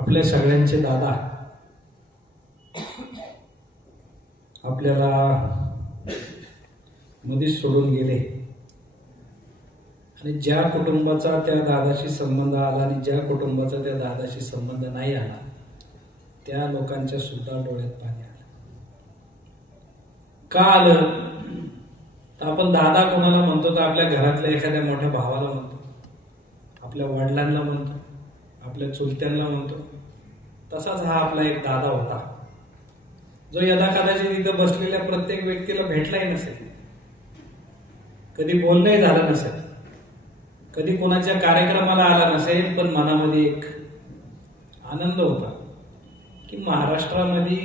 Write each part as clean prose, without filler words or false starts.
आपल्या सगळ्यांचे दादा आपल्याला मधीच सोडून गेले आणि ज्या कुटुंबाचा त्या दादाशी संबंध आला आणि ज्या कुटुंबाचा त्या दादाशी संबंध नाही आला त्या लोकांच्या सुद्धा डोळ्यात पाणी आलं. का आलं? तर आपण दादा कोणाला म्हणतो तर आपल्या घरातल्या एखाद्या मोठ्या भावाला म्हणतो, आपल्या वडिलांना म्हणतो, आपल्या चुलत्यांना म्हणतो. तसाच हा आपला एक दादा होता जो यदा कदाचित इथं बसलेल्या प्रत्येक व्यक्तीला भेटलाही नसेल, कधी बोलणंही झालं नसेल, कधी कोणाच्या कार्यक्रमाला आला नसेल, पण मनामध्ये एक आनंद होता की महाराष्ट्रामध्ये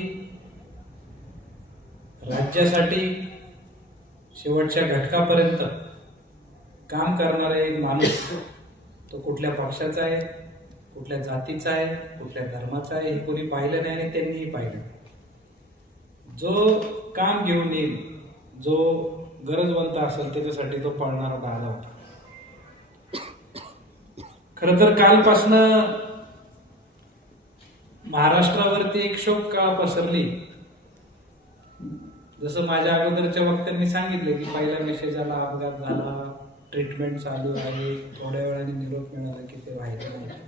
राज्यासाठी शेवटच्या घटकापर्यंत काम करणारा एक माणूस, तो कुठल्या पक्षाचा आहे, कुठल्या जातीचा आहे, कुठल्या धर्माचा आहे हे कोणी पाहिलं नाही आणि त्यांनीही पाहिलं. जो काम घेऊन येईल, जो गरजवंत असेल त्याच्यासाठी तो पळणारा दादा होता. खर तर कालपासनं महाराष्ट्रावरती एक शोक काळ पसरली. जसं माझ्या अगोदरच्या वक्त्यांनी मी सांगितले की पहिल्या मेसेजाला अपघात झाला, ट्रीटमेंट चालू आहे, थोड्या वेळाने निरोप मिळाला की ते व्हायचं नाही,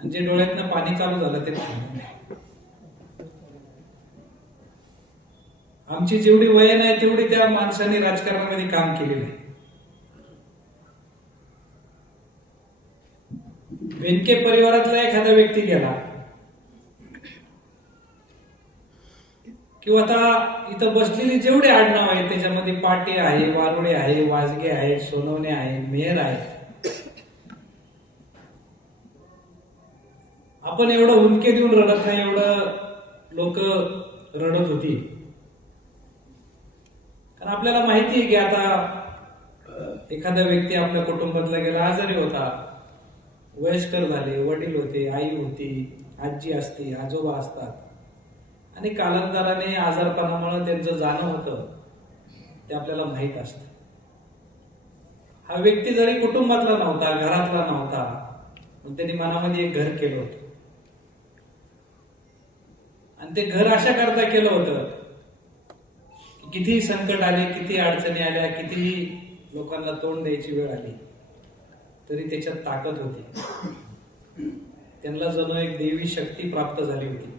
आणि जे डोळ्यातनं पाणी चालू झालं ते थांबलं नाही. आमची जेवढी वय नाही तेवढी त्या माणसाने राजकारणामध्ये काम केलेलं आहे. बेनके परिवारातला एखादा व्यक्ती गेला किंवा आता इथं बसलेली जेवढे आडनाव आहेत त्याच्यामध्ये पाटे आहे, वारुळे आहे, वाजगे आहे, सोनवणे आहे, मेहर आहे. आपण एवढं हुंदके देऊन रडत नाही, एवढं लोक रडत होती. कारण आपल्याला माहिती आहे की आता एखादा व्यक्ती आपल्या कुटुंबातला गेला, आजारी होता, वयस्कर झाले, वडील होते, आई होती, आजी असते, आजोबा असतात, आणि कालांतराने आजारपणामुळे त्यांचं जाणं होतं ते आपल्याला माहित असतं. हा व्यक्ती जरी कुटुंबातला नव्हता, घरातला नव्हता, पण त्यांनी मनामध्ये एक घर केलं होतं, आणि ते घर अशा करता केलं होतं कितीही संकट आले, किती अडचणी आल्या, कितीही लोकांना तोंड द्यायची वेळ आली तरी त्याच्यात ताकद होती. त्यांना जणू एक देवी शक्ती प्राप्त झाली होती.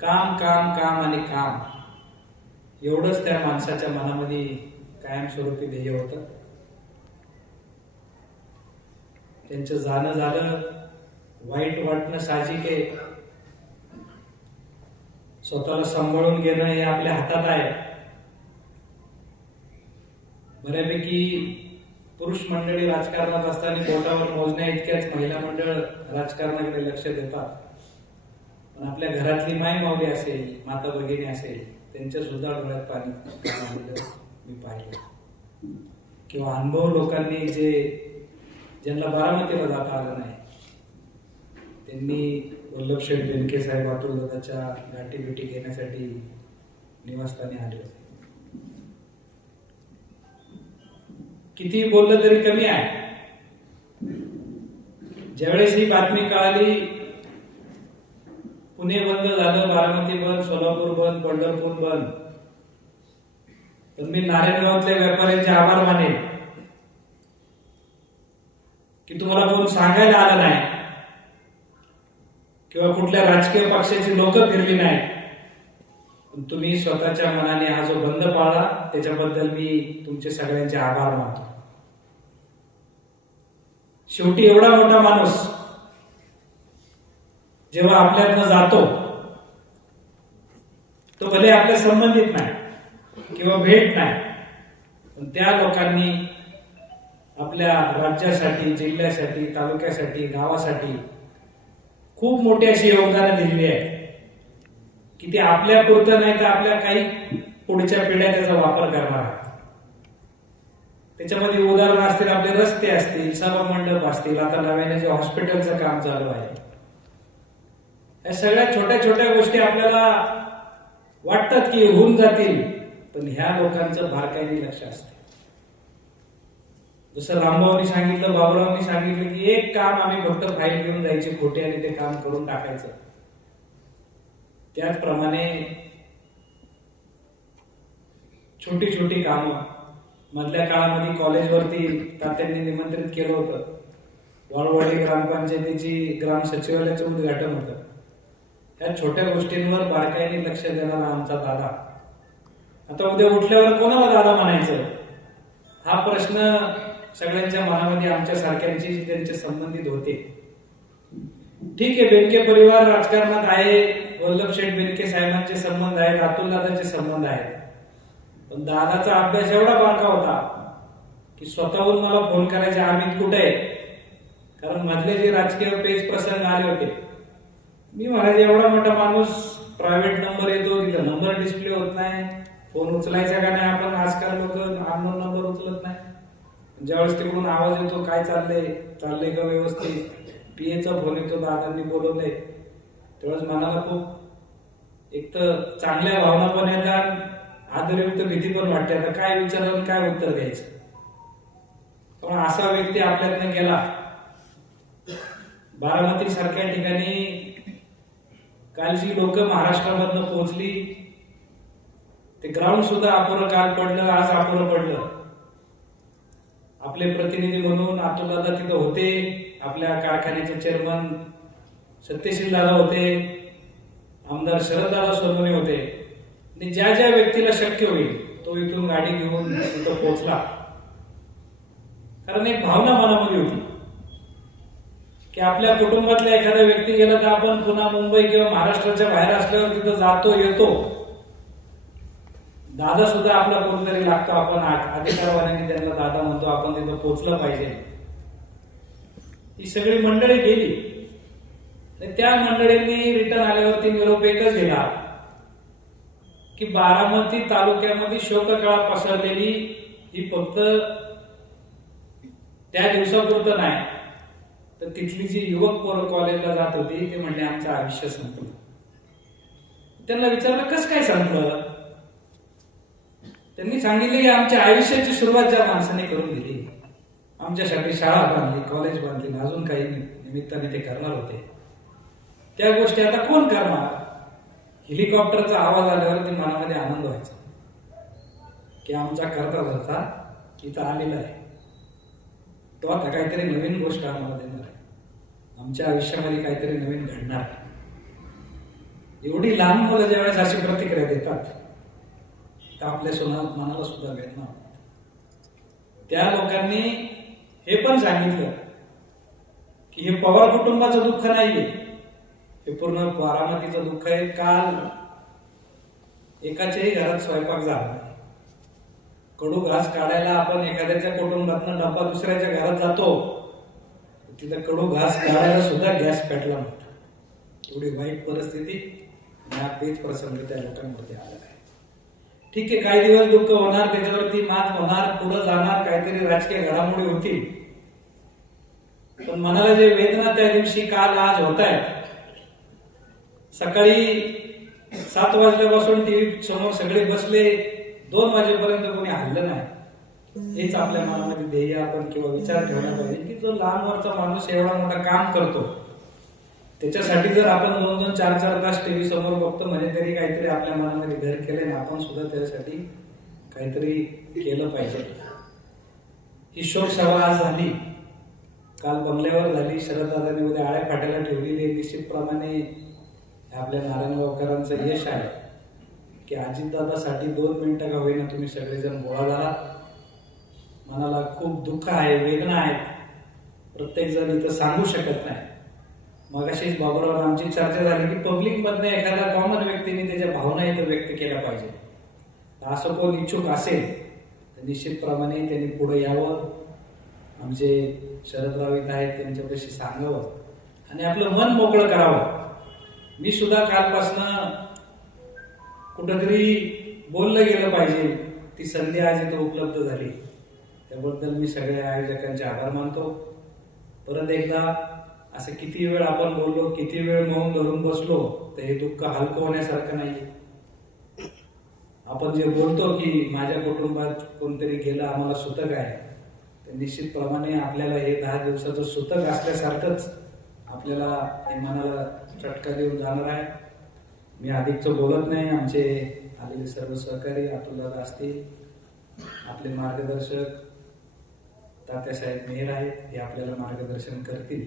काम काम काम आणि काम एवढंच त्या माणसाच्या मनामध्ये कायमस्वरूपी ध्येय होतं. त्यांचं जाणं झालं, वाईट वाटणं साहजिक आहे. स्वतःला सांभाळून घेणं हे आपल्या हातात आहे. बऱ्यापैकी पुरुष मंडळी राजकारणात असताना बोटावर मोजण्या इतक्याच महिला मंडळ राजकारणाकडे लक्ष देतात. पण आपल्या घरातली माय माऊली असेल, माता भगिनी असेल, त्यांच्या सुद्धा डोळ्यात पाणी मी पाहिलं. किंवा अनुभव लोकांनी ज्यांना बारामतीला जाता आलं नाही, त्यांनी वल्लभशेठ बेनके साहेब अतुलदादाच्या गाठीभेटी घेण्यासाठी निवासस्थानी आले होते. किती बोललं तरी कमी आहे. ज्यावेळेस ही बातमी कळाली, पुणे बंद झालं, बारामती बंद, सोलापूर बंद, पंढरपूर बंद, तर मी नारायणगावातल्या व्यापाऱ्यांचे आभार मानेन की तुम्हाला कोण सांगायला आलं नाही किंवा कुठल्या राजकीय पक्षाची लोक फिरली नाही, पण तुम्ही स्वतःच्या मनाने हा जो बंद पाळला त्याच्याबद्दल मी तुमचे सगळ्यांचे आभार मानतो. शेवटी एवढा मोठा माणूस जेव्हा आपल्यातनं जातो, तो भले आपल्या संबंधित नाही किंवा भेट नाही, पण त्या लोकांनी आपल्या राज्यासाठी, जिल्ह्यासाठी, तालुक्यासाठी, गावासाठी खूप मोठी अशी योगदानं दिलेली आहे की ते आपल्या पुरतं नाही तर आपल्या काही पुढच्या पिढ्या त्याचा वापर करणार आहेत. त्याच्यामध्ये उदाहरणं असतील, आपले रस्ते असतील, सभा मंडप असतील, आता नव्याने जे हॉस्पिटलचं काम चालू आहे, या सगळ्या छोट्या छोट्या गोष्टी आपल्याला वाटतात की होऊन जातील, पण ह्या लोकांचं बारकाईने लक्ष असते. जसं रामभाऊनी सांगितलं, बाबूरावांनी सांगितलं की एक काम आम्ही फक्त फाईल घेऊन जायचे खोटे आणि ते काम करून टाकायचं. त्याचप्रमाणे छोटी छोटी कामं मधल्या काळामध्ये कॉलेजवरती तात्यांनी निमंत्रित केलं होतं. वाळवडी ग्रामपंचायतीची ग्राम सचिवालयाचं उद्घाटन होतं. या छोट्या गोष्टींवर बारकाईने लक्ष देणारा आमचा दादा. आता उद्या उठल्यावर कोणाला दादा म्हणायचं हा प्रश्न सगळ्यांच्या मनामध्ये आमच्या सारख्यांची त्यांचे संबंधित होते. ठीक आहे, बेनके परिवार राजकारणात आहे, वल्लभ शेठ बेनके साहेबांचे संबंध आहेत, अतुल दादाचे संबंध आहेत, पण दादाचा अभ्यास एवढा बारका होता की स्वतःहून मला फोन करायचे, अमित कुठे आहे? कारण मधले जे राजकीय पेच प्रसंग आले होते, मी म्हणायचे एवढा मोठा माणूस, प्रायव्हेट नंबर येतो तिथं नंबर डिस्प्ले होत नाही, फोन उचलायचा का नाही? आपण आजकाल लोक अननोन नंबर उचलत नाही. ज्यावेळेस तिकडून आवाज येतो काय चाललंय का व्यवस्थित, पीएचा फोन येतो दादांनी बोलवलंय, त्यावेळेस मनाला खूप एक तर चांगल्या भावना पण येतात, आदरयुक्त भीती पण वाटते. आता काय विचारावं, काय उत्तर द्यायचं? पण असा व्यक्ती आपल्यातनं गेला. बारामती सारख्या ठिकाणी काल जी लोक महाराष्ट्रामधनं पोहोचली, ते ग्राउंड सुद्धा अपुरं काल पडलं, आज अपुरं पडलं. आपले प्रतिनिधी म्हणून अतुल दादा तिथं होते, आपल्या कारखान्याचे चेअरमन सत्यशील दादा होते, आमदार शरद दादा सोनवणे होते. आणि ज्या ज्या व्यक्तीला शक्य होईल तो इथून गाडी घेऊन तिथं पोहोचला. कारण एक भावना मनामध्ये होती की आपल्या कुटुंबातला एखादा व्यक्ती गेला तर आपण पुन्हा मुंबई किंवा महाराष्ट्राच्या बाहेर असल्यावर तिथं जातो येतो. दादा सुद्धा आपला कोणतरी लागतो, आपण अधिकारवाल्यांनी त्यांना दादा म्हणतो, आपण तिथं पोहोचलं पाहिजे. ही सगळी मंडळी गेली. त्या मंडळींनी रिटर्न आल्यावरती निरोप एकच दिला की बारामती तालुक्यामध्ये शोककळा पसरलेली ही फक्त त्या दिवसापुरतं नाही, तर तिथली जी युवक पोरं कॉलेजला जात होती ते म्हणले आमचं आयुष्य संपलं. त्यांना विचारलं कसं काय संपलं? त्यांनी सांगितले की आमच्या आयुष्याची सुरुवात ज्या माणसाने करून दिली, आमच्यासाठी शाळा बांधली, कॉलेज बांधली, अजून काही निमित्ताने ते करणार होते, त्या गोष्टी आता कोण करणार? हेलिकॉप्टरचा आवाज आल्यावरती मनामध्ये आनंद व्हायचा की आमचा करता धरता इथं आलेला आहे, तो आता काहीतरी नवीन गोष्ट आम्हाला देणार आहे, आमच्या आयुष्यामध्ये काहीतरी नवीन घडणार आहे. एवढी लहान मुलं ज्यावेळेस अशी प्रतिक्रिया देतात तर आपल्या मनाला सुद्धा वेदना होतात. त्या लोकांनी हे पण सांगितलं की हे पवार कुटुंबाचं दुःख नाहीये, हे पूर्ण बारामतीचं दुःख आहे. काल एकाच्याही घरात स्वयंपाक झाला, कडू घास काढायला आपण एखाद्याच्या कुटुंबातनं डब्बा दुसऱ्याच्या घरात जातो, तिथं कडू घास काढायला सुद्धा गॅस पेटला नव्हता. एवढी वाईट परिस्थिती तेच प्रसंग त्या लोकांमध्ये आला आहे. ठीक आहे, काही दिवस दुःख होणार, त्याच्यावरती मात होणार, पुढे जाणार, काहीतरी राजकीय घडामोडी होतील, पण मनाला जे वेदना त्या दिवशी काल आज होत आहेत. सकाळी 7 वाजल्यापासून टीव्ही समोर सगळे बसले, 2 वाजेपर्यंत कोणी हल्लं नाही. हेच आपल्या मनामध्ये ध्येय आपण किंवा विचार ठेवला पाहिजे की जो लहान वरचा माणूस एवढा मोठा काम करतो, त्याच्यासाठी जर आपण 2-2, 4-4 तास टीव्ही समोर बघतो म्हणजे तरी काहीतरी आपल्या मनामध्ये घर केले ना, आपण सुद्धा त्यासाठी काहीतरी केलं पाहिजे. ही शोक सभा आज झाली, काल बंगल्यावर झाली, शरददादांनी उद्या आळ्या फाट्याला ठेवलेली. निश्चितप्रमाणे आपल्या नारायणगावकरांचं यश आहे की अजितदादासाठी 2 मिनिटं का होईना तुम्ही सगळेजण गोळा झाला. मनाला खूप दुःख आहे, वेदना आहेत, प्रत्येक जण इथं सांगू शकत नाही. मगाशीच बाबूराव आमची चर्चा झाली की पब्लिक मधनं एखाद्या कॉमन व्यक्तीने त्याच्या भावना इथं व्यक्त केल्या पाहिजे. असं कोण इच्छुक असेल तर निश्चितप्रमाणे त्यांनी पुढे यावं, आमचे शरदराव इथं आहेत त्यांच्यापाशी सांगावं आणि आपलं मन मोकळं करावं. मी सुद्धा कालपासनं कुठंतरी बोललं गेलं पाहिजे, ती संधी आज इथं उपलब्ध झाली, त्याबद्दल मी सगळ्या आयोजकांचे आभार मानतो. परत एकदा असं किती वेळ आपण बोललो, किती वेळ मौन धरून बसलो, तर हे दुःख हलकं होण्यासारखं नाहीये. आपण जे बोलतो की माझ्या कुटुंबात कोणतरी गेलं, आम्हाला सुतक आहे, तर निश्चितप्रमाणे आपल्याला हे 10 दिवसाचं सूतक असल्यासारखंच आपल्याला हे मनाला चटका देऊन जाणार आहे. मी अधिकचं बोलत नाही. आमचे आलेले सर्व सहकारी अतुलदादा असतील, आपले मार्गदर्शक तात्यासाहेब मेहर आहेत, हे आपल्याला मार्गदर्शन करतील.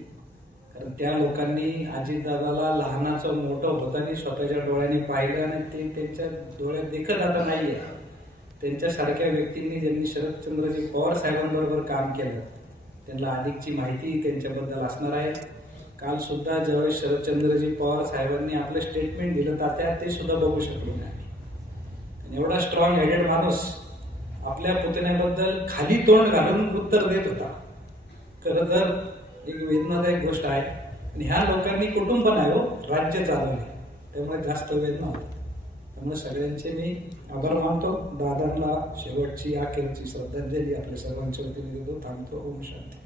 कारण त्या लोकांनी अजितदादाला लहानाचं मोठं होताना स्वतःच्या डोळ्यांनी पाहिलं आणि ते त्यांच्या डोळ्यात देखत आता नाहीये. त्यांच्यासारख्या व्यक्तींनी ज्यांनी शरदचंद्रजी पवार साहेबांबरोबर काम केलं, त्यांना अधिकची माहिती त्यांच्याबद्दल असणार आहे. काल सुद्धा ज्यावेळेस शरदचंद्रजी पवार साहेबांनी आपलं स्टेटमेंट दिलं तात्या, ते सुद्धा बघू शकलो नाही. एवढा स्ट्रॉंग हेडेड माणूस आपल्या पुतण्याबद्दल खाली तोंड घालून उत्तर देत होता. खरं तर एक वेदनादायक गोष्ट आहे. आणि ह्या लोकांनी कुटुंब नाही हो, राज्य चालवले, त्यामुळे जास्त वेदना होती. त्यामुळे सगळ्यांचे मी आभार मानतो. दादांना शेवटची अखेरची श्रद्धांजली आपल्या सर्वांच्या वतीने देतो. थांबतो. ओम शांती.